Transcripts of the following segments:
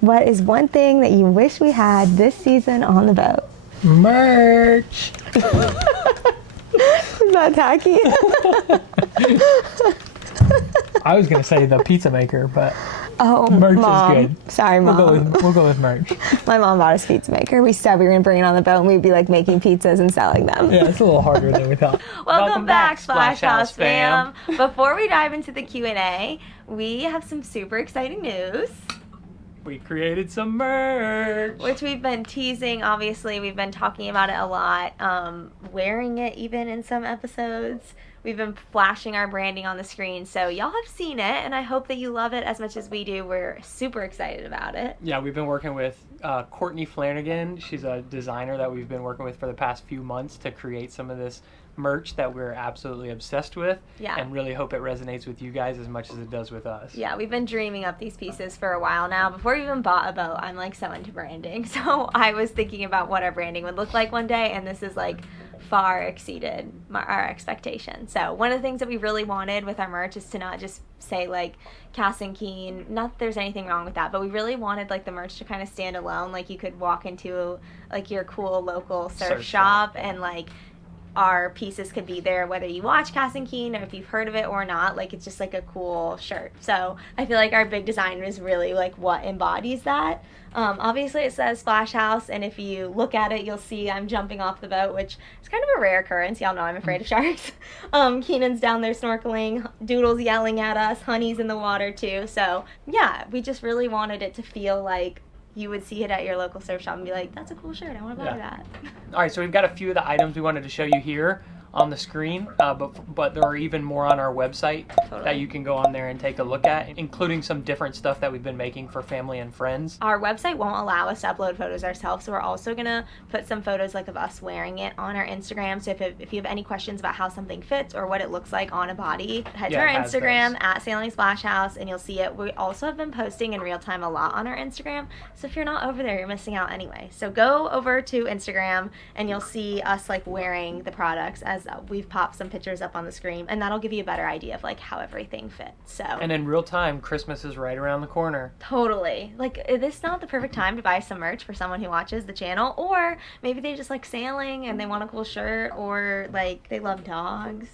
what is one thing that you wish we had this season on the boat? Merch. Is that tacky? I was going to say the pizza maker, but merch is good. Sorry, Mom. We'll go with merch. My mom bought us pizza maker. We said we were going to bring it on the boat and we'd be like making pizzas and selling them. Yeah, it's a little harder than we thought. Welcome back, Splash House fam. Before we dive into the Q&A, we have some super exciting news. We created some merch. Which we've been teasing, obviously. We've been talking about it a lot. Wearing it even in some episodes. We've been flashing our branding on the screen. So y'all have seen it, and I hope that you love it as much as we do. We're super excited about it. Yeah, we've been working with Courtney Flanagan. She's a designer that we've been working with for the past few months to create some of this merch that we're absolutely obsessed with, and really hope it resonates with you guys as much as it does with us. Yeah, we've been dreaming up these pieces for a while now. Before we even bought a boat, I'm like so into branding. So I was thinking about what our branding would look like one day, and this is like far exceeded our expectations. So one of the things that we really wanted with our merch is to not just say like Cass and Keen, not that there's anything wrong with that, but we really wanted like the merch to kind of stand alone. Like you could walk into like your cool local surf shop and like our pieces could be there whether you watch Cass and Keen or if you've heard of it or not. Like it's just like a cool shirt. So I feel like our big design is really like what embodies that. Obviously it says Splash House, and if you look at it you'll see I'm jumping off the boat, which is kind of a rare occurrence. Y'all know I'm afraid of sharks. Keenan's down there snorkeling, Doodle's yelling at us, Honey's in the water too. So yeah, we just really wanted it to feel like you would see it at your local surf shop and be like, that's a cool shirt, I want to buy that. All right, so we've got a few of the items we wanted to show you here on the screen, but there are even more on our website that you can go on there and take a look at, including some different stuff that we've been making for family and friends. Our website won't allow us to upload photos ourselves, so we're also going to put some photos like of us wearing it on our Instagram. So if you have any questions about how something fits or what it looks like on a body, head to our Instagram at Sailing Splash House and you'll see it. We also have been posting in real time a lot on our Instagram, so if you're not over there, you're missing out anyway. So go over to Instagram and you'll see us like wearing the products as we've popped some pictures up on the screen, and that'll give you a better idea of like how everything fits. So and in real time, Christmas is right around the corner. Totally. Like, is this not the perfect time to buy some merch for someone who watches the channel? Or maybe they just like sailing and they want a cool shirt, or like they love dogs.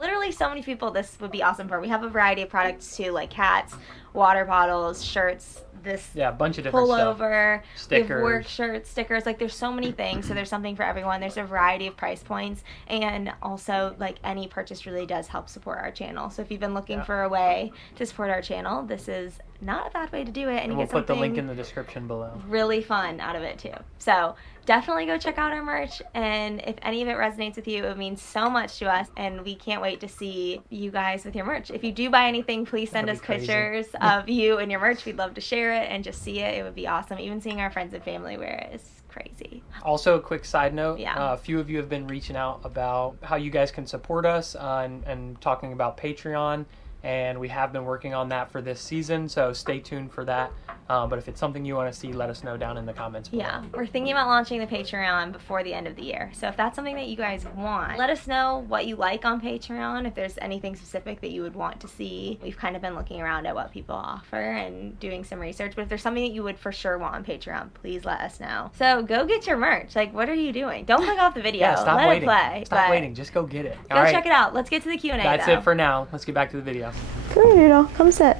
Literally so many people this would be awesome for. We have a variety of products too, like hats, water bottles, shirts, this a bunch of different pullover, stuff. Stickers, we have work shirts, stickers. Like there's so many things, so there's something for everyone. There's a variety of price points, and also like any purchase really does help support our channel. So if you've been looking for a way to support our channel, this is not a bad way to do it, and you we'll get something put the link in the description below. Really fun out of it too. So definitely go check out our merch, and if any of it resonates with you, it means so much to us, and we can't wait to see you guys with your merch. If you do buy anything, please send us pictures of you and your merch. We'd love to share it and just see it. It would be awesome. Even seeing our friends and family wear it is crazy. Also, a quick side note, a few of you have been reaching out about how you guys can support us and talking about Patreon. And we have been working on that for this season, so stay tuned for that. But if it's something you want to see, let us know down in the comments below. Yeah, we're thinking about launching the Patreon before the end of the year. So if that's something that you guys want, let us know what you like on Patreon, if there's anything specific that you would want to see. We've kind of been looking around at what people offer and doing some research, but if there's something that you would for sure want on Patreon, please let us know. So go get your merch. Like, what are you doing? Don't click off the video. Stop let waiting. it play. Stop waiting. Just go get it. Go check it out. Let's get to the Q&A, That's it for now. Let's get back to the video. Come here, Doodle. Come sit.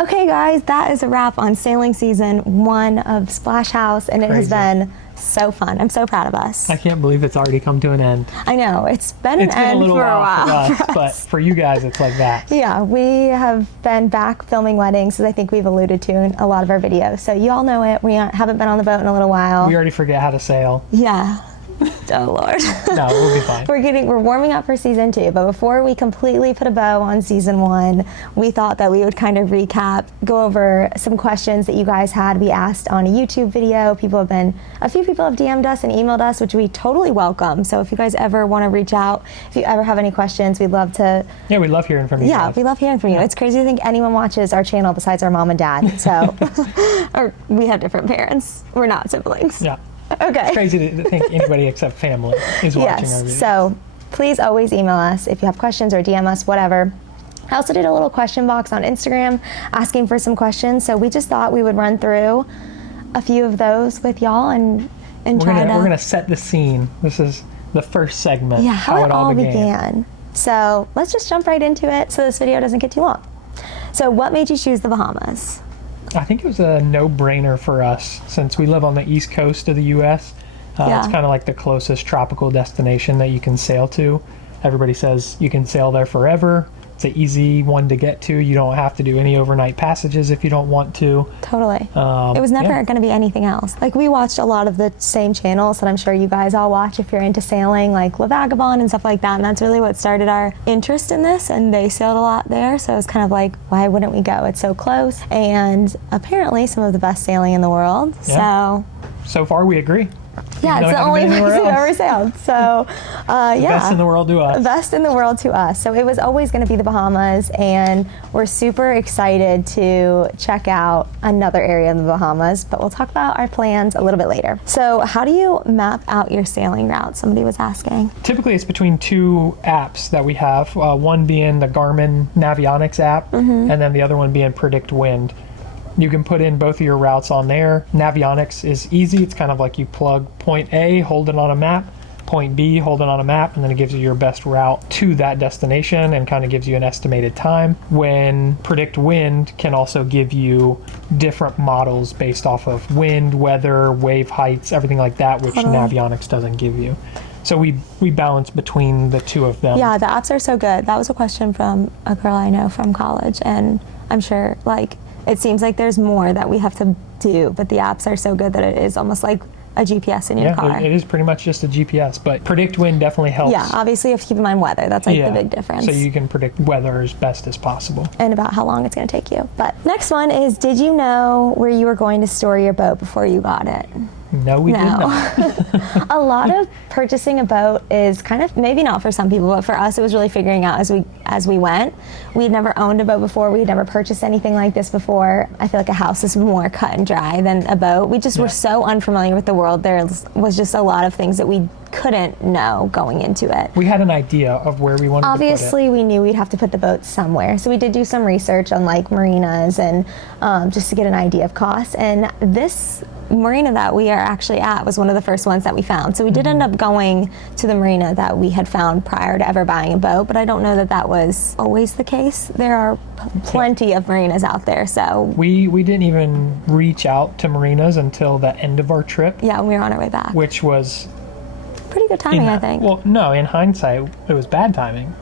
Okay, guys, that is a wrap on sailing season 1 of Splash House, and it has been so fun. I'm so proud of us. I can't believe it's already come to an end. I know. It's been an end for a while for us, but for you guys, it's like that. Yeah, we have been back filming weddings, as I think we've alluded to in a lot of our videos. So you all know it. We haven't been on the boat in a little while. We already forget how to sail. Yeah. Oh Lord. No, we'll be fine. We're warming up for season 2, but before we completely put a bow on season 1, we thought that we would kind of recap, go over some questions that you guys had. We asked on a YouTube video. A few people have DM'd us and emailed us, which we totally welcome. So if you guys ever want to reach out, if you ever have any questions, we'd love to. Yeah, we love hearing from you. Yeah, guys. we love hearing from you. It's crazy to think anyone watches our channel besides our mom and dad. So, or we have different parents. We're not siblings. Yeah. Okay. It's crazy to think anybody except family is watching our videos. So please always email us if you have questions or DM us, whatever. I also did a little question box on Instagram asking for some questions, so we just thought we would run through a few of those with y'all and we're gonna set the scene. This is the first segment. Yeah, how it all began. So let's just jump right into it so this video doesn't get too long. So what made you choose the Bahamas? I think it was a no-brainer for us since we live on the east coast of the U.S. It's kind of like the closest tropical destination that you can sail to. Everybody says you can sail there forever. It's an easy one to get to. You don't have to do any overnight passages if you don't want to. Totally. It was never going to be anything else. Like, we watched a lot of the same channels that I'm sure you guys all watch if you're into sailing, like La Vagabond and stuff like that. And that's really what started our interest in this. And they sailed a lot there. So it was kind of like, why wouldn't we go? It's so close. And apparently some of the best sailing in the world. Yeah. So far we agree. Yeah, it's the only place we've ever sailed. So, best in the world to us. Best in the world to us. So it was always going to be the Bahamas, and we're super excited to check out another area in the Bahamas, but we'll talk about our plans a little bit later. So how do you map out your sailing route? Somebody was asking. Typically it's between two apps that we have, one being the Garmin Navionics app, and then the other one being Predict Wind. You can put in both of your routes on there. Navionics is easy. It's kind of like you plug point A, hold it on a map, point B, hold it on a map, and then it gives you your best route to that destination and kind of gives you an estimated time. When Predict Wind can also give you different models based off of wind, weather, wave heights, everything like that, which Navionics doesn't give you. So we balance between the two of them. Yeah, the apps are so good. That was a question from a girl I know from college, and I'm sure, like, it seems like there's more that we have to do, but the apps are so good that it is almost like a GPS in your car. Yeah, it is pretty much just a GPS, but Predict Wind definitely helps. Yeah, obviously you have to keep in mind weather. That's like the big difference. So you can predict weather as best as possible. And about how long it's going to take you. But next one is, did you know where you were going to store your boat before you got it? No, we did not. A lot of purchasing a boat is kind of, maybe not for some people, but for us it was really figuring out as we went. We'd never owned a boat before. We'd never purchased anything like this before. I feel like a house is more cut and dry than a boat. We just were so unfamiliar with the world. There was just a lot of things that we couldn't know going into it. We had an idea of where we wanted to put it. Obviously, we knew we'd have to put the boat somewhere. So we did do some research on like marinas and just to get an idea of costs. And this marina that we are actually at was one of the first ones that we found. So we did end up going to the marina that we had found prior to ever buying a boat, but I don't know that that was always the case. There are plenty of marinas out there, so. We didn't even reach out to marinas until the end of our trip. Yeah, we were on our way back. Which was pretty good timing, I think. Well, no, in hindsight, it was bad timing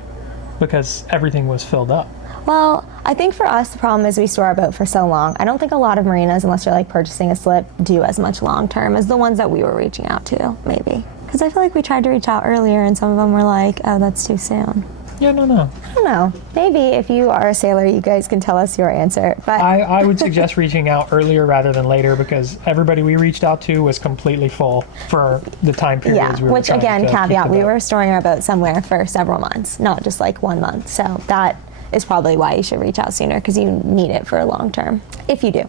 because everything was filled up. Well, I think for us, the problem is we store our boat for so long. I don't think a lot of marinas, unless you're like purchasing a slip, do as much long term as the ones that we were reaching out to, maybe. Because I feel like we tried to reach out earlier and some of them were like, oh, that's too soon. Yeah, no. I don't know. Maybe if you are a sailor, you guys can tell us your answer. But I would suggest reaching out earlier rather than later because everybody we reached out to was completely full for the time periods we were which again, caveat, we were storing our boat somewhere for several months, not just like 1 month. So that is probably why you should reach out sooner because you need it for a long term, if you do.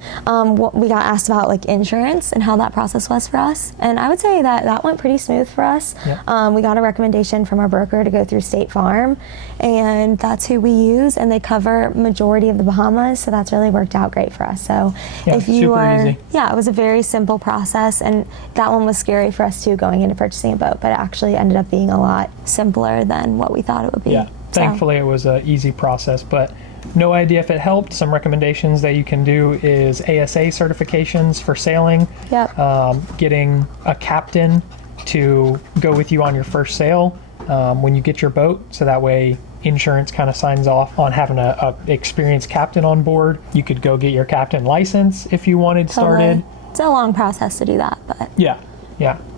We got asked about like insurance and how that process was for us, and I would say that that went pretty smooth for us. Yep. We got a recommendation from our broker to go through State Farm, and that's who we use, and they cover majority of the Bahamas, so that's really worked out great for us. So if you are, easy. Yeah, it was a very simple process, and that one was scary for us too going into purchasing a boat, but it actually ended up being a lot simpler than what we thought it would be. Yeah. Thankfully, it was an easy process, but no idea if it helped. Some recommendations that you can do is ASA certifications for sailing. Yep. Getting a captain to go with you on your first sail when you get your boat, so that way insurance kind of signs off on having a experienced captain on board. You could go get your captain license if you wanted started. It's a long process to do that, but yeah.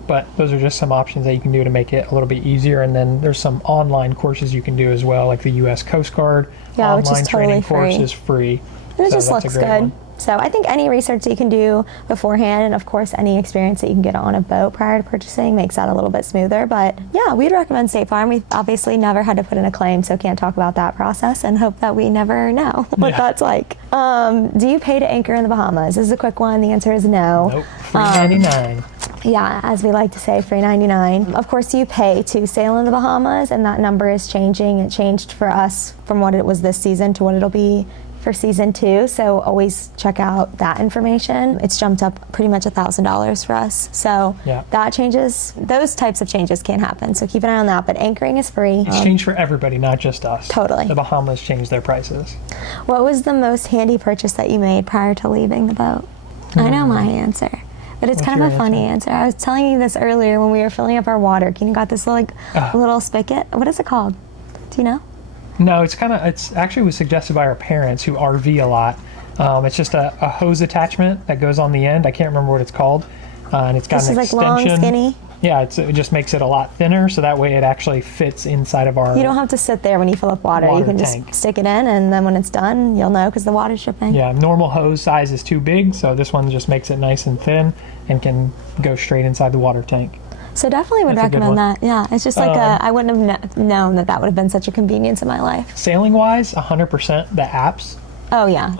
But those are just some options that you can do to make it a little bit easier. And then there's some online courses you can do as well, like the U.S. Coast Guard online which is training course is free. And it just looks good. One. So I think any research that you can do beforehand, and of course any experience that you can get on a boat prior to purchasing makes that a little bit smoother. But yeah, we'd recommend State Farm. We've obviously never had to put in a claim, so can't talk about that process and hope that we never know what that's like. Do you pay to anchor in the Bahamas? This is a quick one. The answer is no. Nope. $3.99. Yeah, as we like to say, free 99. Of course, you pay to sail in the Bahamas, and that number is changing. It changed for us from what it was this season to what it'll be for season 2, so always check out that information. It's jumped up pretty much $1,000 for us, so that changes. Those types of changes can happen, so keep an eye on that. But anchoring is free. It's changed for everybody, not just us. Totally. The Bahamas changed their prices. What was the most handy purchase that you made prior to leaving the boat? I know my answer, but it's kind of a funny answer. I was telling you this earlier when we were filling up our water. Keenan got this little spigot. What is it called? Do you know? No, it's actually was suggested by our parents who RV a lot. It's just a hose attachment that goes on the end. I can't remember what it's called. And it's got an extension. This is like long, skinny? Yeah, it just makes it a lot thinner, so that way it actually fits inside of our... You don't have to sit there when you fill up water. You can just stick it in, and then when it's done, you'll know because the water's dripping. Yeah, normal hose size is too big, so this one just makes it nice and thin and can go straight inside the water tank. So definitely would recommend that. Yeah, it's just like I wouldn't have known that would have been such a convenience in my life. Sailing wise, 100% the apps. Oh yeah.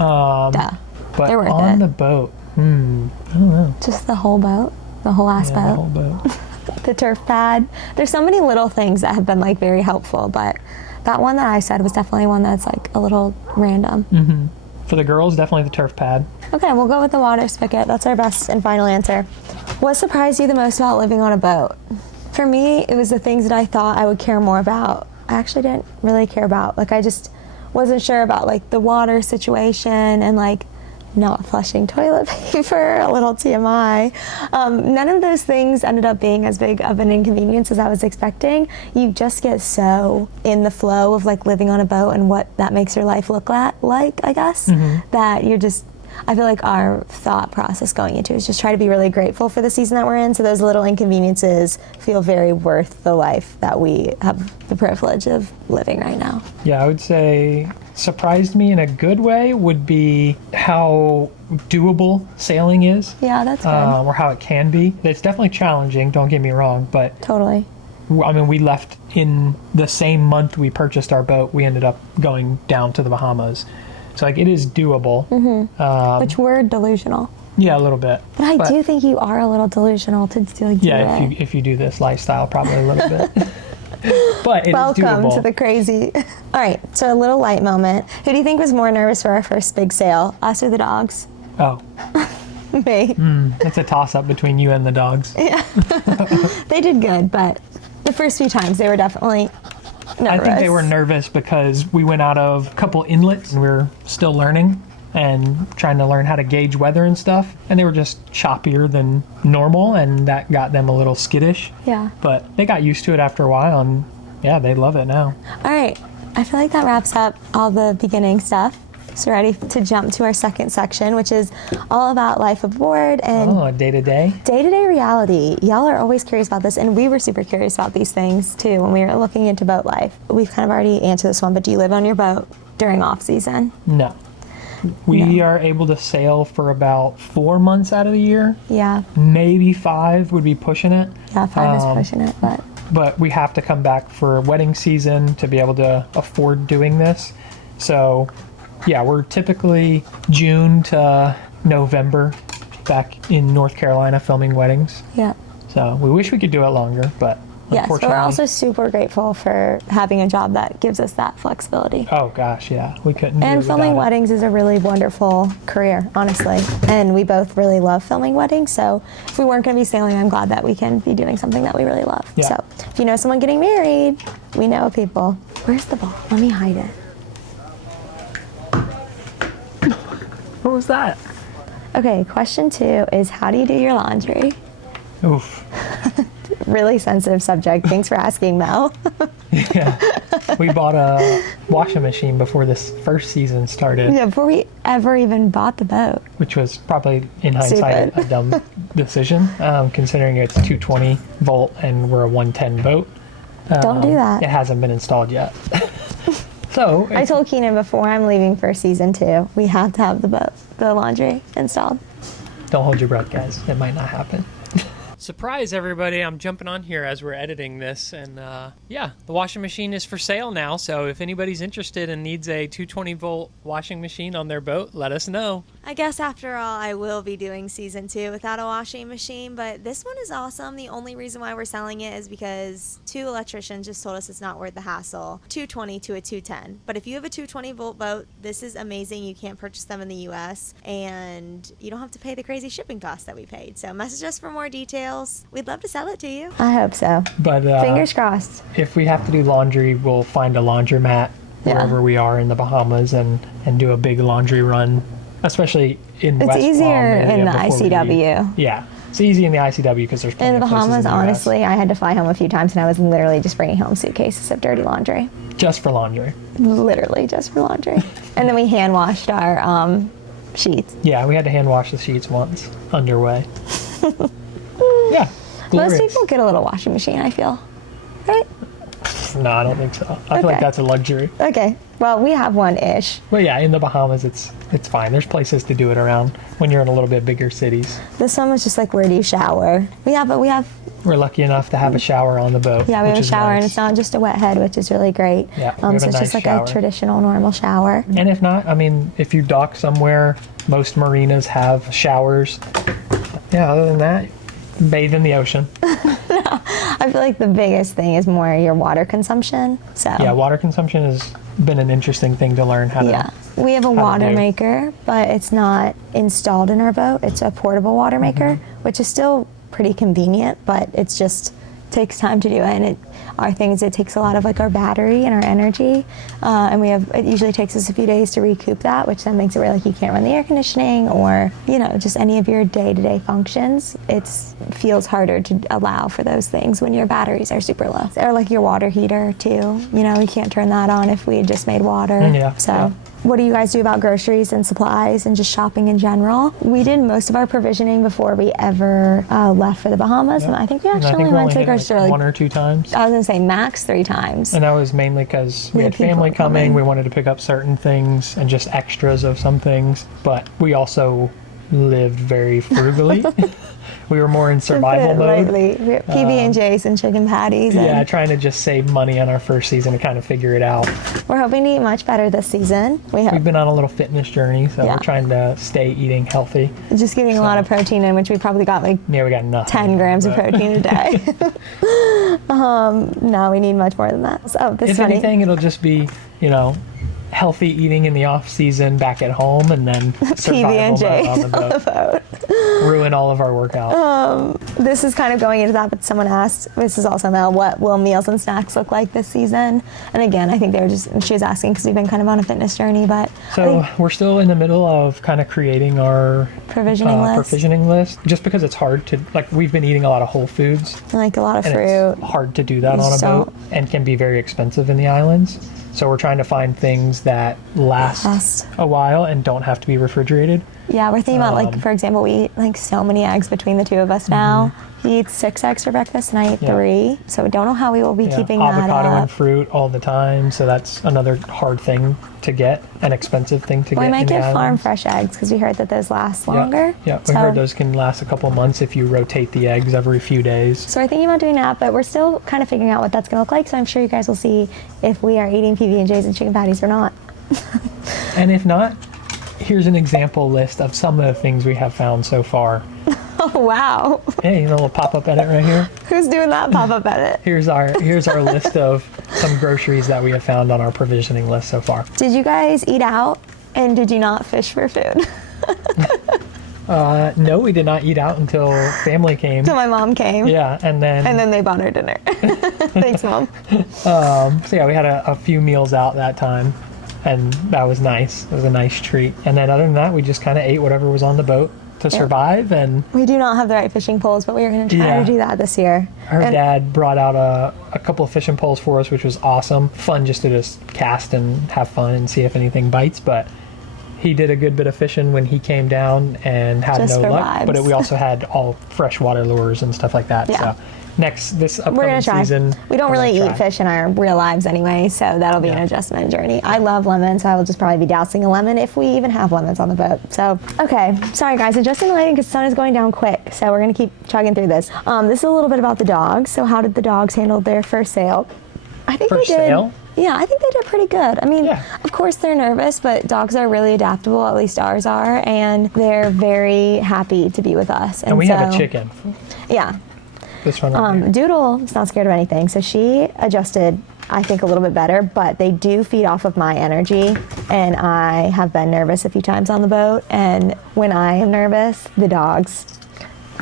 Duh. But on the boat, I don't know. Just the whole boat, the whole ass boat. The whole boat. The turf pad. There's so many little things that have been like very helpful, but that one that I said was definitely one that's like a little random. Mm-hmm. For the girls, definitely the turf pad. Okay, we'll go with the water spigot. That's our best and final answer. What surprised you the most about living on a boat? For me, it was the things that I thought I would care more about. I actually didn't really care about. Like, I just wasn't sure about like the water situation and like not flushing toilet paper, a little TMI. None of those things ended up being as big of an inconvenience as I was expecting. You just get so in the flow of like living on a boat and what that makes your life look like, I guess, that you're just, I feel like our thought process going into it is just try to be really grateful for the season that we're in, so those little inconveniences feel very worth the life that we have the privilege of living right now. Yeah, I would say surprised me in a good way would be how doable sailing is. Yeah, that's good. Or how it can be. It's definitely challenging, don't get me wrong, but... Totally. I mean, we left in the same month we purchased our boat. We ended up going down to the Bahamas. So, like, it is doable. Which we're delusional. Yeah, a little bit. But I do think you are a little delusional to do it. Yeah, if you do this lifestyle, probably a little bit. But it is doable. Welcome to the crazy. All right, so a little light moment. Who do you think was more nervous for our first big sail, us or the dogs? Oh. Me. It's a toss-up between you and the dogs. Yeah. They did good, but the first few times they were definitely... nervous. I think they were nervous because we went out of a couple inlets and we were still learning and trying to learn how to gauge weather and stuff. And they were just choppier than normal, and that got them a little skittish. Yeah. But they got used to it after a while, and yeah, they love it now. All right. I feel like that wraps up all the beginning stuff. So ready to jump to our second section, which is all about life aboard and day-to-day. Day-to-day reality. Y'all are always curious about this, and we were super curious about these things too when we were looking into boat life. We've kind of already answered this one, but do you live on your boat during off season? No. We are able to sail for about 4 months out of the year. Yeah. Maybe 5 would be pushing it. Yeah, 5 is pushing it, but we have to come back for wedding season to be able to afford doing this. So yeah, we're typically June to November back in North Carolina filming weddings. Yeah. So we wish we could do it longer, but yes, but we're also super grateful for having a job that gives us that flexibility. Oh gosh, yeah, we couldn't do it And filming without weddings is a really wonderful career, honestly. And we both really love filming weddings, so if we weren't going to be sailing, I'm glad that we can be doing something that we really love. Yeah. So if you know someone getting married, we know people. Where's the ball? Let me hide it. What was that? Okay, question 2 is how do you do your laundry? Oof. Really sensitive subject. Thanks for asking, Mel. Yeah. We bought a washing machine before this first season started. Yeah, before we ever even bought the boat. Which was probably, in hindsight, a dumb decision, considering it's 220 volt and we're a 110 boat. Don't do that. It hasn't been installed yet. So I told Keenan before I'm leaving for season 2, we have to have the laundry installed. Don't hold your breath, guys. It might not happen. Surprise, everybody. I'm jumping on here as we're editing this. And yeah, the washing machine is for sale now. So if anybody's interested and needs a 220 volt washing machine on their boat, let us know. I guess after all, I will be doing season 2 without a washing machine, but this one is awesome. The only reason why we're selling it is because 2 electricians just told us it's not worth the hassle. 220 to a 210. But if you have a 220 volt boat, this is amazing. You can't purchase them in the US, and you don't have to pay the crazy shipping costs that we paid. So message us for more details. We'd love to sell it to you. I hope so. But fingers crossed. If we have to do laundry, we'll find a laundromat wherever we are in the Bahamas and do a big laundry run. Especially in West Palm area. It's easier in the ICW. Yeah, it's easy in the ICW because there's plenty of places in the Bahamas. Honestly, I had to fly home a few times, and I was literally just bringing home suitcases of dirty laundry. Just for laundry. Literally just for laundry. And then we hand washed our sheets. Yeah, we had to hand wash the sheets once underway. Yeah, glorious. Most people get a little washing machine, I feel. Right? No, I don't think so. I feel like that's a luxury. Okay. Well, we have one-ish. Well, yeah, in the Bahamas, it's fine. There's places to do it around when you're in a little bit bigger cities. This one was just like, where do you shower? We're lucky enough to have a shower on the boat. Yeah, we have a shower, and it's not just a wet head, which is really great. Yeah, so it's just like a traditional, normal shower. And if not, I mean, if you dock somewhere, most marinas have showers. Yeah, other than that, bathe in the ocean. I feel like the biggest thing is more your water consumption. So yeah, water consumption has been an interesting thing to learn how to. Yeah, we have a water maker, but it's not installed in our boat. It's a portable water maker, which is still pretty convenient, but it's just takes time to do it. And it takes a lot of like our battery and our energy, and it usually takes us a few days to recoup that, which then makes it where like you can't run the air conditioning or just any of your day-to-day functions. It feels harder to allow for those things when your batteries are super low, or like your water heater too. We can't turn that on if we had just made water. What do you guys do about groceries and supplies and just shopping in general? We did most of our provisioning before we ever left for the Bahamas, and I think we actually only went to the grocery store like 1 or 2 times. I was gonna say max 3 times. And that was mainly because we had family coming. We wanted to pick up certain things and just extras of some things, but we also lived very frugally. We were more in survival mode. PB&Js and chicken patties. Yeah, trying to just save money on our first season to kind of figure it out. We're hoping to eat much better this season. We've been on a little fitness journny, so we're trying to stay eating healthy. Just getting a lot of protein in, which we probably got we got nothing, 10 grams of protein a day. No, we need much more than that. So if anything, it'll just be, healthy eating in the off season back at home, and then survival mode on the boat. Ruin all of our workout. This is kind of going into that, but someone asked, this is also Mel, what will meals and snacks look like this season? And again, I think she was asking because we've been kind of on a fitness journey, but so we're still in the middle of kind of creating our provisioning list, just because it's hard to, we've been eating a lot of whole foods, like a lot of fruit. It's hard to do that on a boat and can be very expensive in the islands. So we're trying to find things that last a while and don't have to be refrigerated. Yeah, we're thinking about, for example, we eat so many eggs between the 2 of us now. He eats 6 eggs for breakfast and I eat 3. So we don't know how we will be keeping that up. Avocado and fruit all the time. So that's another hard thing to get, an expensive thing to get. We might get farm fresh eggs because we heard that those last longer. Yeah, we heard those can last a couple months if you rotate the eggs every few days. So we're thinking about doing that, but we're still kind of figuring out what that's going to look like. So I'm sure you guys will see if we are eating PB&Js and chicken patties or not. And if not, here's an example list of some of the things we have found so far. Oh, wow. Hey, a little pop-up edit right here. Who's doing that pop-up edit? Here's our list of some groceries that we have found on our provisioning list so far. Did you guys eat out, and did you not fish for food? No, we did not eat out until family came. Until my mom came. Yeah, and then they bought her dinner. Thanks, Mom. So yeah, we had a few meals out that time, and that was nice. It was a nice treat. And then other than that, we just kind of ate whatever was on the boat to survive. And we do not have the right fishing poles, but we are going to try to do that this year. Her dad brought out a couple of fishing poles for us, which was awesome. Fun just to just cast and have fun and see if anything bites. But he did a good bit of fishing when he came down and had no luck. But we also had all freshwater lures and stuff like that. Yeah. So this upcoming season, we don't really eat fish in our real lives anyway, so that'll be an adjustment journey. I love lemons, so I will just probably be dousing a lemon if we even have lemons on the boat. So, okay, sorry guys, adjusting the lighting because the sun is going down quick, so we're gonna keep chugging through this. This is a little bit about the dogs. So how did the dogs handle their first sail? I think first sail? Yeah, I think they did pretty good. I mean, Yeah. of course they're nervous, but dogs are really adaptable, at least ours are, and they're very happy to be with us. And we have a chicken. Yeah. This one right here. Doodle is not scared of anything, so she adjusted, I think, a little bit better, but they do feed off of my energy, and I have been nervous a few times on the boat, and when I am nervous, the dogs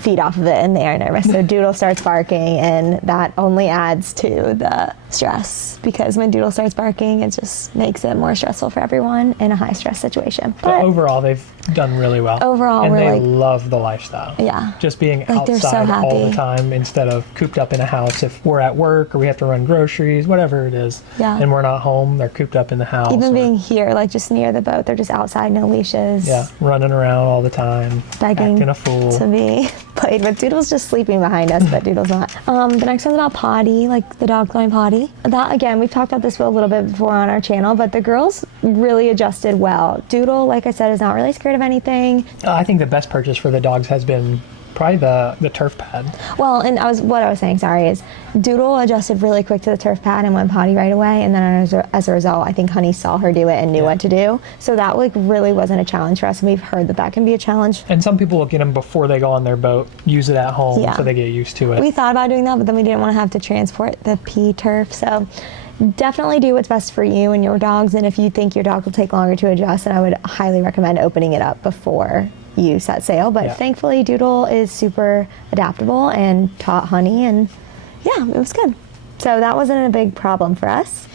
feed off of it and they are nervous. So Doodle starts barking, and that only adds to the stress, because when Doodle starts barking, it just makes it more stressful for everyone in a high stress situation. But overall, they've done really well. Overall, and we're they love the lifestyle. Yeah. Just being Like, they're so outside all the happy. time instead of cooped up in a house. If we're at work or we have to run groceries, whatever it is, Yeah. and we're not home, they're cooped up in the house. Even or- being here, like just near the boat, they're just outside, no leashes. Yeah, running around all the time, Begging acting a fool. to be played with. Doodle's just sleeping behind us, but Doodle's not. The next one's about potty, like the dog going potty. That, again, we've talked about this a little bit before on our channel, but the girls really adjusted well. Doodle, like I said, is not really scared of anything. I think the best purchase for the dogs has been probably the turf pad. Well, and what I was saying, sorry, is Doodle adjusted really quick to the turf pad and went potty right away, and then as a result, I think Honey saw her do it and knew what to do. So that like really wasn't a challenge for us, and we've heard that can be a challenge. And some people will get them before they go on their boat, use it at home, Yeah. so they get used to it. We thought about doing that, but then we didn't want to have to transport the pea turf. So definitely do what's best for you and your dogs. And if you think your dog will take longer to adjust, then I would highly recommend opening it up before you set sail. But thankfully, Doodle is super adaptable and taught Honey, and yeah, it was good. So that wasn't a big problem for us.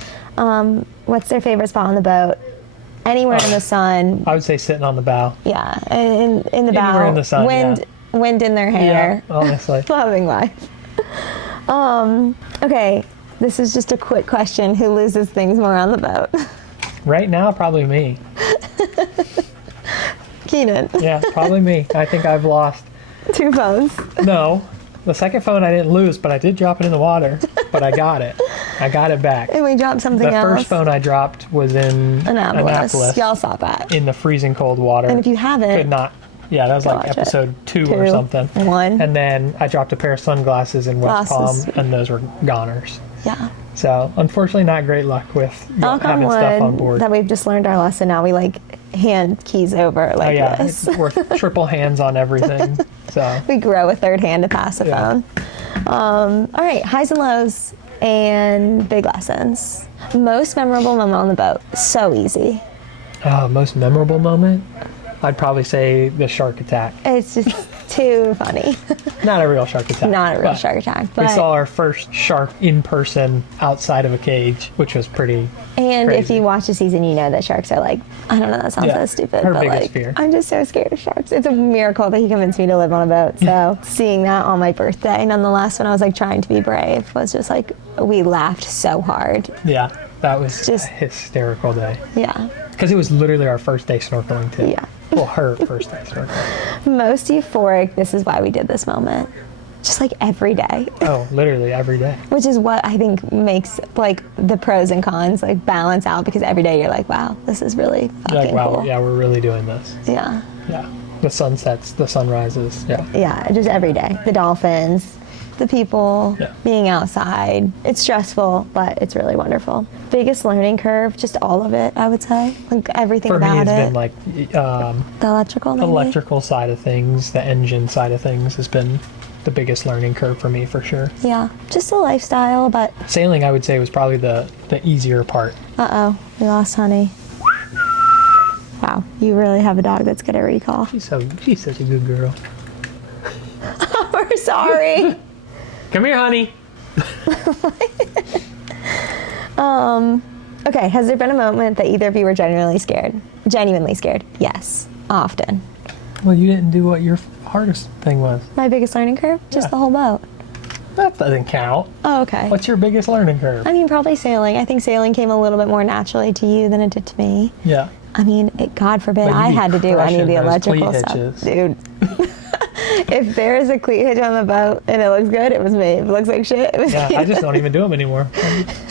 What's their favorite spot on the boat? Anywhere in the sun. I would say sitting on the bow. Yeah, in the bow. Anywhere in the sun, wind in their hair. Yeah, honestly. Loving life. Okay, this is just a quick question. Who loses things more on the boat? Right now, probably me. Keenan. Yeah, probably me. I think I've lost. 2 phones. No, the second phone I didn't lose, but I did drop it in the water. But I got it. I got it back. And we dropped something The else. first phone I dropped was in Annapolis. Y'all saw that. In the freezing cold water. And if you haven't, could not. Yeah, that was like watch episode 2 or something. 1. And then I dropped a pair of sunglasses in West Glasses. Palm, and those were goners. Yeah. So unfortunately, not great luck with Knock on having stuff on board. wood that we've just learned our lesson. Now we like hand keys over like this. We're triple hands on everything. So We grow a third hand to pass a phone. All right, highs and lows and big lessons. Most memorable moment on the boat. So easy. most memorable moment, I'd probably say the shark attack. It's just too funny. Not a real shark attack. Not a real but shark attack. We But saw our first shark in person outside of a cage, which was pretty and if crazy. you watch the season, you know that sharks are like, I don't know, that sounds Yeah, so stupid, her but biggest like, fear. I'm just so scared of sharks. It's a miracle that he convinced me to live on a boat. So seeing that on my birthday, nonetheless, when I was like trying to be brave, was just like, we laughed so hard. Yeah, that was Just- just a hysterical day. Yeah. Because it was literally our first day snorkeling too. Yeah. Well, her first day snorkeling. Most euphoric, this is why we did this moment. Just like every day. Oh, literally every day. Which is what I think makes like the pros and cons like balance out, because every day you're like, wow, this is really fucking Like, wow, cool. yeah, we're really doing this. Yeah. Yeah. The sunsets, the sunrises. Yeah. Yeah, just every day. The dolphins, the people, Yeah. being outside. It's stressful, but it's really wonderful. Biggest learning curve, just all of it, I would say. Like everything For me, about it's it. been like The electrical, maybe? electrical side of things, the engine side of things has been the biggest learning curve for me for sure. Yeah, just a lifestyle, but Sailing, I would say, was probably the easier part. uh-oh, we lost Honey. Wow, you really have a dog that's good at recall. She's such a good girl. We're sorry. Come here, honey. Okay, has there been a moment that either of you were genuinely scared? Genuinely scared? Yes, often. Well, you didn't do what your hardest thing was. My biggest learning curve? Just Yeah. the whole boat. That doesn't count. Oh, okay. What's your biggest learning curve? I mean, probably sailing. I think sailing came a little bit more naturally to you than it did to me. Yeah. I mean, God forbid But you I be had to do any of the crushing those electrical cleat stuff. hitches. Dude. If there is a cleat hitch on the boat and it looks good, it was me. If it looks like shit, it was Yeah, me. I just don't even do them anymore.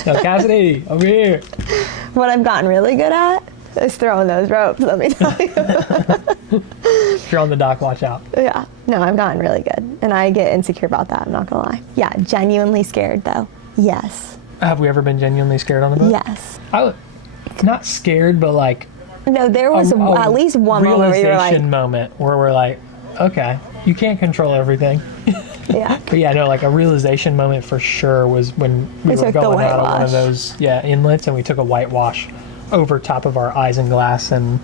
No, Cassidy, over here. What I've gotten really good at is throwing those ropes, let me tell you. If you're on the dock, watch out. Yeah. No, I've gotten really good. And I get insecure about that, I'm not gonna lie. Yeah, genuinely scared though. Yes. Have we ever been genuinely scared on the boat? Yes. Not scared, but like... No, there was at least one moment where you were like... moment where we're like, okay, you can't control everything. Yeah. But yeah, no, like a realization moment for sure was when we were going out of one of those inlets, and we took a whitewash over top of our Isinglass and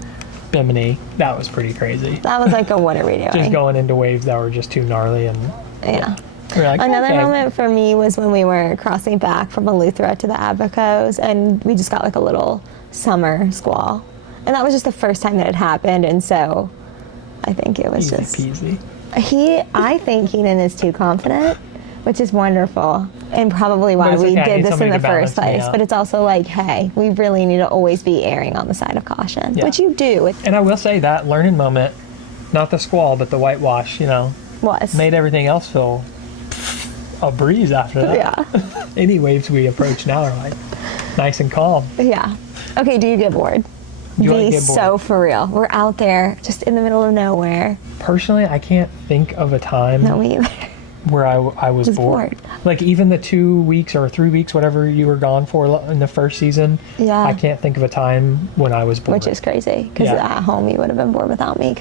Bimini. That was pretty crazy. That was like a what are we doing? Just going into waves that were just too gnarly. And yeah. We were like, another moment for me was when we were crossing back from Eleuthera to the Abacos, and we just got like a little summer squall. And that was just the first time that it happened, and so I think it was easy peasy. I think Keenan is too confident, which is wonderful, and probably why we did this in the first place. But it's also like, hey, we really need to always be erring on the side of caution, which you do. And I will say that learning moment, not the squall, but the whitewash, made everything else feel a breeze after that. Yeah. Any waves we approach now are like nice and calm. Yeah. Okay, do you get bored? Be so for real. We're out there just in the middle of nowhere. Personally, I can't think of a time where I was bored. Like even the 2 weeks or 3 weeks, whatever you were gone for in the first season, I can't think of a time when I was bored. Which is crazy, because at home you would have been bored without me.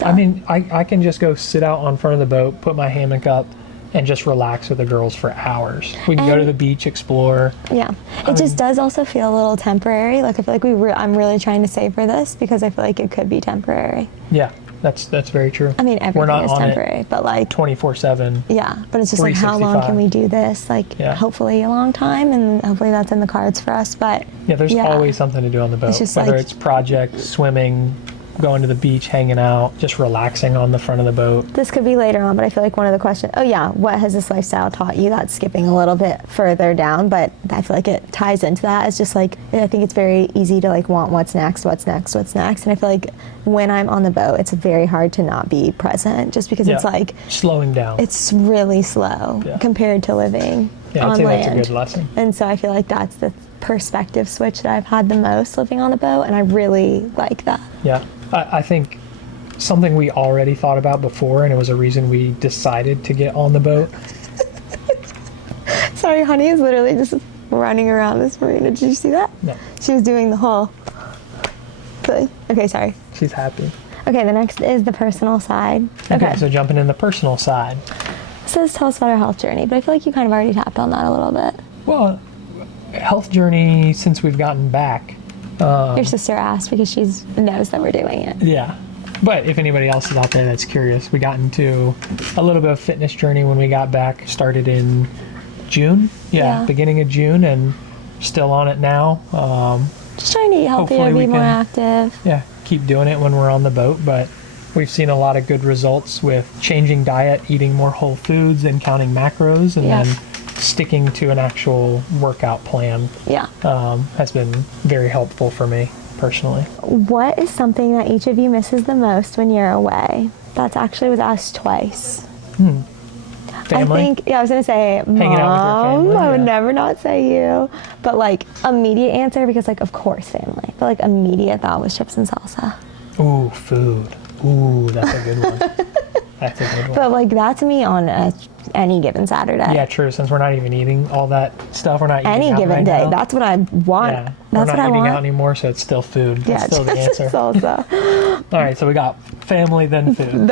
I mean, I can just go sit out on front of the boat, put my hammock up, and just relax with the girls for hours. We can go to the beach, explore. Yeah. It just does also feel a little temporary. Like I feel like I'm really trying to savor this because I feel like it could be temporary. Yeah, that's very true. I mean, everything is temporary, but like 24/7. Yeah, but it's just like, how long can we do this? Like hopefully a long time, and hopefully that's in the cards for us. But there's always something to do on the boat, whether it's projects, swimming, going to the beach, hanging out, just relaxing on the front of the boat. This could be later on, but I feel like one of the questions, what has this lifestyle taught you? That's skipping a little bit further down, but I feel like it ties into that. It's just like, I think it's very easy to like want what's next. And I feel like when I'm on the boat, it's very hard to not be present, just because it's like slowing down. It's really slow compared to living on I'd say land. That's a good lesson. And so I feel like that's the perspective switch that I've had the most living on the boat, and I really like that. Yeah. I think something we already thought about before, and it was a reason we decided to get on the boat. Sorry, honey is literally just running around this marina. Did you see that? No. She was doing the whole thing. Okay, sorry. She's happy. Okay, the next is the personal side. Okay, so jumping in the personal side. It says tell us about our health journey, but I feel like you kind of already tapped on that a little bit. Well, health journey since we've gotten back. Your sister asked because she knows that we're doing it. Yeah. But if anybody else is out there that's curious, we got into a little bit of fitness journey when we got back. Started in June. Yeah. Beginning of June, and still on it now. Just trying to eat healthier, be more active. Yeah, keep doing it when we're on the boat. But we've seen a lot of good results with changing diet, eating more whole foods, and counting macros, and then sticking to an actual workout plan has been very helpful for me personally. What is something that each of you misses the most when you're away? That's actually was asked twice. Family? I think, I was going to say, Mom, hanging out with your family, I would never not say you. But like, immediate answer, because like, of course, family. But like, immediate thought was chips and salsa. Ooh, food. Ooh, that's a good one. That's a good one. But like, that's me on any given Saturday. Yeah, true. Since we're not even eating all that stuff, we're not eating any out given right day. now. That's what I want. Yeah, that's we're what not I eating want. out anymore, so it's still food. That's still the answer. Salsa. All right, so we got family, then food.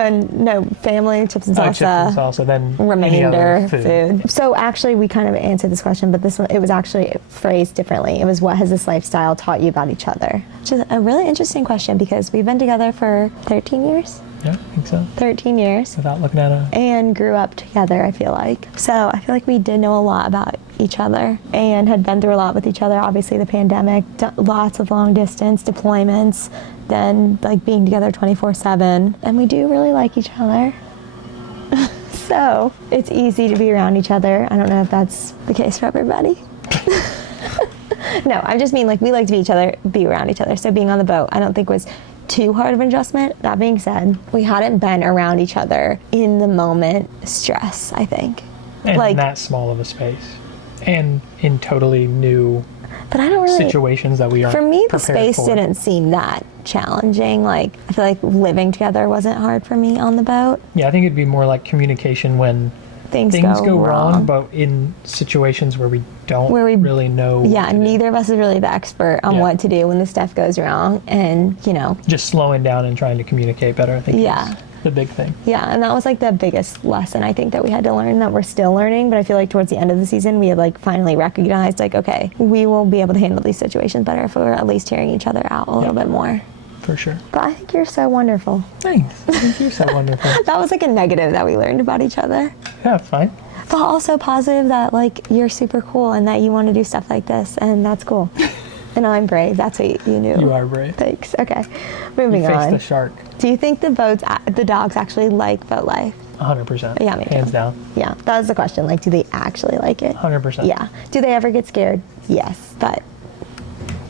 Family, chips and salsa. Chips and salsa, then remainder food. So actually, we kind of answered this question, but this one, it was actually phrased differently. It was, what has this lifestyle taught you about each other? Which is a really interesting question, because we've been together for 13 years. Yeah, I think so. 13 years. Without looking at a... And grew up together, I feel like. So I feel like we did know a lot about each other and had been through a lot with each other. Obviously the pandemic, lots of long distance deployments, then like being together 24/7. And we do really like each other. So it's easy to be around each other. I don't know if that's the case for everybody. No, I just mean like we like to be around each other. So being on the boat, I don't think was too hard of an adjustment. That being said, we hadn't been around each other in the moment stress, I think. And like, in that small of a space. And in totally new situations that we aren't prepared for. For me, the space for. didn't seem that challenging. Like, I feel like living together wasn't hard for me on the boat. Yeah, I think it'd be more like communication when things go wrong, but in situations where we don't really know. Yeah, neither of us is really the expert on what to do when the stuff goes wrong, and just slowing down and trying to communicate better, I think is the big thing. Yeah, and that was like the biggest lesson I think that we had to learn, that we're still learning, but I feel like towards the end of the season we had like finally recognized like, okay, we will be able to handle these situations better if we're at least hearing each other out a little bit more. For sure. But I think you're so wonderful. Thanks. I think you're so wonderful. That was like a negative that we learned about each other. Yeah, fine. But also positive that like you're super cool and that you want to do stuff like this, and that's cool. And I'm brave. That's what you knew. You are brave. Thanks. Okay. Moving on. on. Face the shark. Do you think the dogs actually like boat life? 100%. Yeah, me too. Hands down. Yeah, that was the question. Like, do they actually like it? 100%. Yeah. Do they ever get scared? Yes, but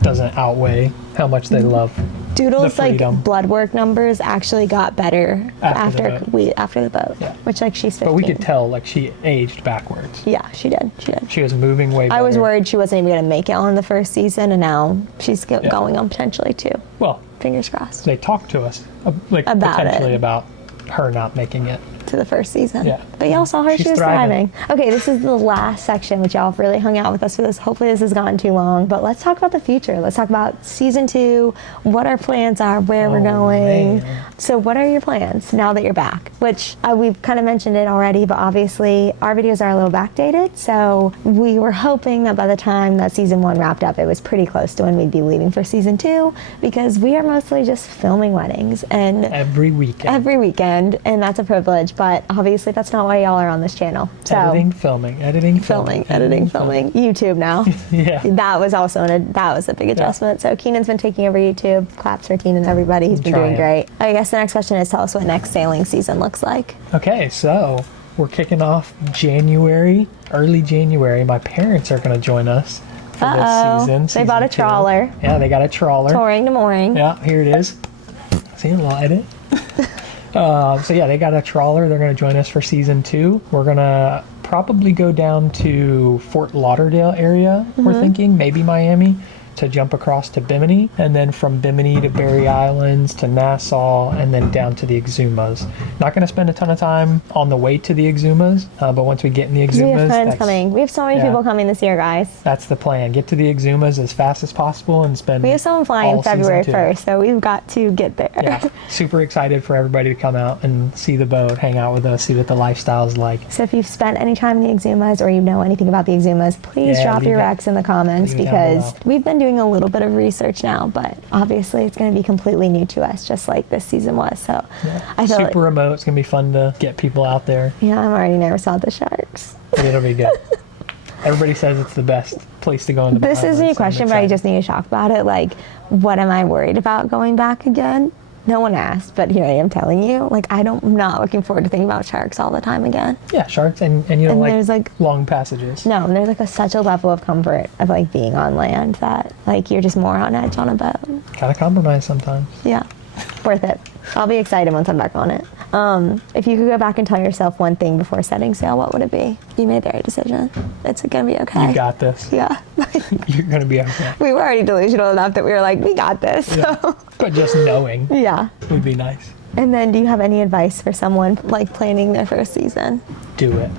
doesn't outweigh how much they love Doodle's like blood work numbers actually got better after the boat. Yeah. Which like she's 15. But we could tell like she aged backwards. Yeah, she did. She was moving way better. I was worried she wasn't even going to make it on the first season, and now she's going on potentially too. Well, fingers crossed. They talked to us potentially about her not making it to the first season. Yeah. But y'all saw her, she was thriving. Okay, this is the last section, which y'all have really hung out with us for this. Hopefully this has gone too long, but let's talk about the future. Let's talk about season 2, what our plans are, where we're going. Man. So what are your plans now that you're back? Which we've kind of mentioned it already, but obviously our videos are a little backdated. So we were hoping that by the time that season 1 wrapped up, it was pretty close to when we'd be leaving for season 2, because we are mostly just filming weddings and every weekend, and that's a privilege. But obviously that's not why y'all are on this channel. So editing, filming. YouTube now. Yeah. That was also that was a big adjustment. So Keenan's been taking over YouTube. Claps for Keenan, everybody. He's been doing great. I guess the next question is, tell us what next sailing season looks like. Okay, so we're kicking off early January. My parents are going to join us for this season. They bought a trawler. Yeah, they got a trawler. Touring to mooring. Yeah, here it is. See, a little edit. So yeah, they got a trawler. They're going to join us for season 2. We're going to probably go down to Fort Lauderdale area. We're thinking maybe Miami, to jump across to Bimini, and then from Bimini to Berry Islands to Nassau, and then down to the Exumas. Not going to spend a ton of time on the way to the Exumas, but once we get in the Exumas, we have friends coming. We have so many people coming this year, guys. That's the plan. Get to the Exumas as fast as possible and spend. We have someone flying February 1st, so we've got to get there. Yeah, super excited for everybody to come out and see the boat, hang out with us, see what the lifestyle is like. So if you've spent any time in the Exumas or you know anything about the Exumas, please drop your recs in the comments, because we've been doing a little bit of research now, but obviously it's going to be completely new to us, just like this season was. So I feel super remote. It's going to be fun to get people out there. Yeah, I'm already nervous about the sharks. But it'll be good. Everybody says it's the best place to go in the Bahamas. This isn't a question, but I just need to talk about it. Like, what am I worried about going back again? No one asked, but here I am telling you. Like, I'm not looking forward to thinking about sharks all the time again. Yeah, sharks, and you don't like long passages. No, and there's like such a level of comfort of like being on land that like you're just more on edge on a boat. Gotta compromise sometimes. Yeah, worth it. I'll be excited once I'm back on it. If you could go back and tell yourself one thing before setting sail, what would it be? You made the right decision. It's gonna be okay. You got this. Yeah. You're gonna be okay. We were already delusional enough that we were like, we got this. Yeah. So. But just knowing would be nice. And then do you have any advice for someone like planning their first season? Do it.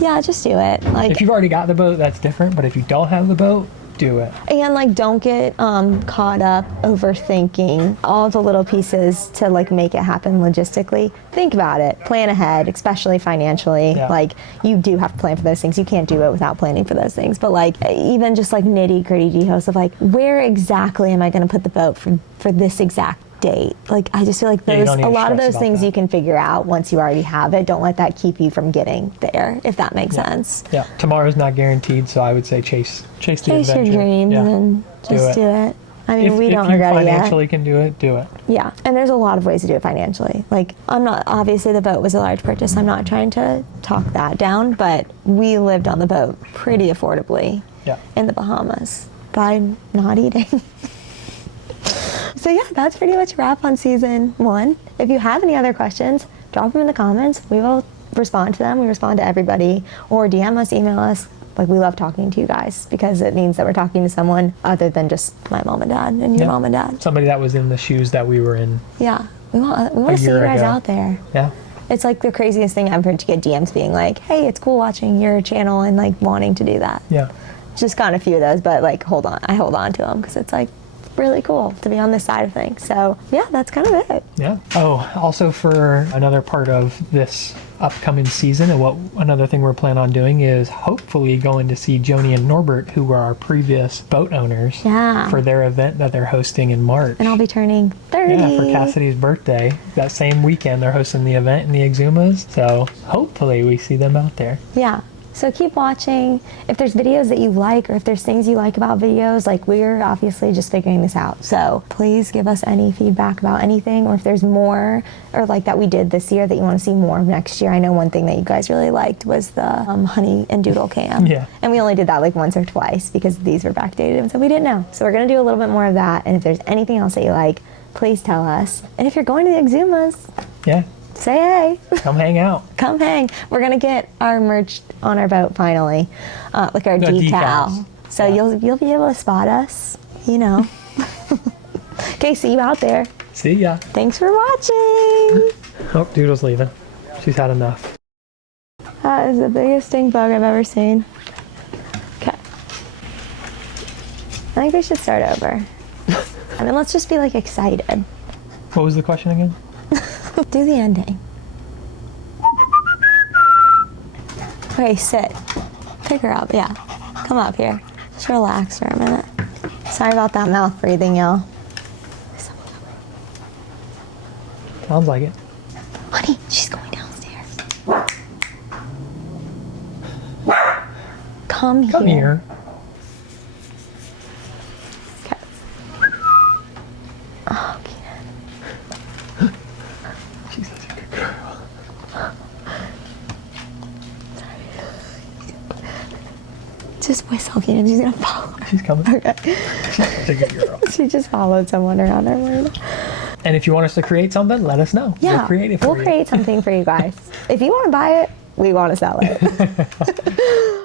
Yeah, just do it. Like, if you've already got the boat, that's different. But if you don't have the boat, do it. And like, don't get caught up overthinking all the little pieces to like make it happen logistically. Think about it. Plan ahead, especially financially. Yeah. Like, you do have to plan for those things. You can't do it without planning for those things. But like, even just like nitty gritty details of like, where exactly am I going to put the boat for this exact date? Like, I just feel like a lot of those things you can figure out once you already have it. Don't let that keep you from getting there, if that makes sense. Yeah, tomorrow's not guaranteed, so I would say chase the adventure. Chase your dreams and just do it. I mean, we don't regret it yet. If you financially can do it, do it. Yeah, and there's a lot of ways to do it financially. Like, obviously the boat was a large purchase. I'm not trying to talk that down, but we lived on the boat pretty affordably in the Bahamas by not eating. So yeah, that's pretty much a wrap on season 1. If you have any other questions, drop them in the comments. We will respond to them. We respond to everybody. Or DM us, email us. Like, we love talking to you guys because it means that we're talking to someone other than just my mom and dad and your mom and dad. Somebody that was in the shoes that we were in. Yeah, we want to see you guys out there. Yeah. It's like the craziest thing ever to get DMs being like, hey, it's cool watching your channel and like wanting to do that. Yeah. just gotten a few of those, but like I hold on to them because it's like really cool to be on this side of things. So yeah, that's kind of it. Yeah. Oh, also for another part of this upcoming season, and another thing we're planning on doing is hopefully going to see Joni and Norbert, who were our previous boat owners, for their event that they're hosting in March. And I'll be turning 30. Yeah, for Cassidy's birthday. That same weekend they're hosting the event in the Exumas. So hopefully we see them out there. Yeah. So keep watching. If there's videos that you like, or if there's things you like about videos, like we're obviously just figuring this out. So please give us any feedback about anything, or if there's more, or like that we did this year that you want to see more of next year. I know one thing that you guys really liked was the honey and doodle cam. Yeah. And we only did that like once or twice because these were backdated, and so we didn't know. So we're going to do a little bit more of that. And if there's anything else that you like, please tell us. And if you're going to the Exumas, say hey. Come hang out. Come hang. We're going to get our merch on our boat finally, like our decal. So you'll be able to spot us, you know. Okay, see you out there. See ya. Thanks for watching. Oh, Doodle's leaving. She's had enough. That is the biggest stink bug I've ever seen. Okay. I think we should start over. I mean, let's just be like excited. What was the question again? Do the ending. Okay, sit. Pick her up, yeah. Come up here. Just relax for a minute. Sorry about that mouth breathing, y'all. Sounds like it. Honey, she's going downstairs. Come here. Okay. Oh, Keenan. She's such a good girl. Just whistle, Keenan. She's gonna follow her. She's coming. Okay. She's such a good girl. She just followed someone around her room. And if you want us to create something, let us know. Yeah, we'll create something for you guys. If you want to buy it, we want to sell it.